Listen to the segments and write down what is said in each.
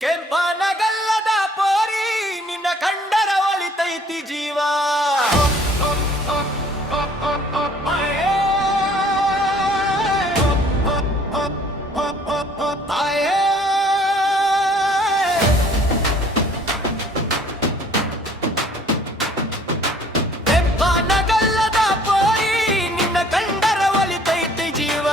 ಕೆಂಪನಗಲ್ಲದ ಪೋರಿ ನಿನ್ನ ಕಂಡರ ಒಳಿತೈತಿ ಜೀವ. ಕೆಂಪನಗಲ್ಲದ ಪೋರಿ ನಿನ್ನ ಕಂಡರ ಒಳಿತೈತಿ ಜೀವ.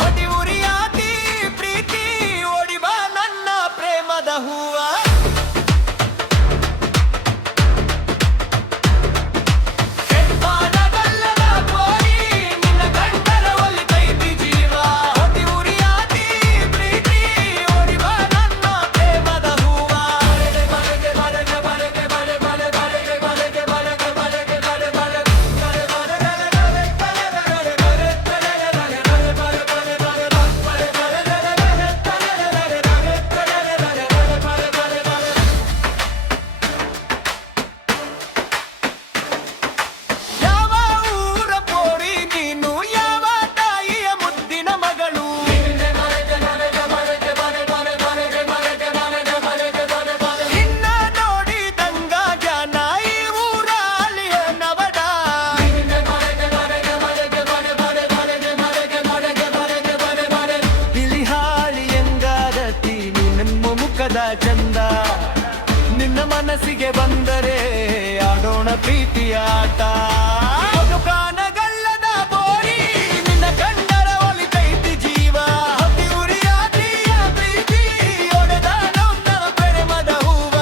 ಹೊಡಿ ಉರಿಯಾತಿ ಪ್ರೀತಿ ಓಡಿ ಬಾ ನನ್ನ ಪ್ರೇಮದ ಹೂವ. ಕೆಂಪನಗಲ್ಲದ ಪೋರಿ ನಿನ್ನ ಕಂಡರ ಒಳಿತೈತಿ ಜೀವ. ಹೊಡಿ ಉರಿಯಾತಿ ಪ್ರೀತಿ ಓಡಿ ಬಾ ನನ್ನ ಪ್ರೇಮದ ಹೂವ. ಯಾವ ಊರ ಪೋರಿ ನೀನು, ಯಾವ ತಾಯಿಯ ಮುದ್ದಿನ ಮಗಳು. ನಿನ್ನ ನೋಡಿದಂಗ ಜನ ಈ ಊರ ಅಲಿಯನವಡ. ಬಿಳಿ ಹಾಳಿಯಂಗಾರತಿ ನಿನ್ನ ಮುಖದ ಚಂದ. ನಿನ್ನ ಮನಸ್ಸಿಗೆ ಬಂದರೆ ಆಡೋಣ ಪ್ರೀತಿಯ ಆಟ. ಕಾನಗಲ್ಲದ ಬೋರಿ ನಿನ್ನ ಕಂಡರ ಒಲಿತೈತಿ ಜೀವ. ಹೊತ್ತಿ ಉರಿಯಾತಿಯ ಪ್ರೀತಿ ಒಡೆದ ನನ್ನ ಪ್ರೇಮದ ಹೂವ.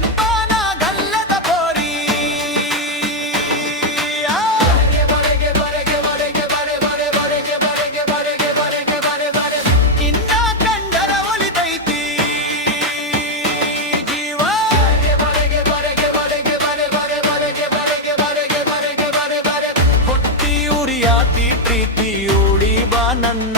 ಕೆಂಪನಗಲ್ಲದ ಬೋರಿ ಇನ್ನ ಕಂಡರ ಒಲಿತೈತಿ ಜೀವ. ಹೊಟ್ಟಿ ಉರಿಯಾತಿ ಪ್ರೀತಿ ಓಡಿ ಬಾ ನನ್ನ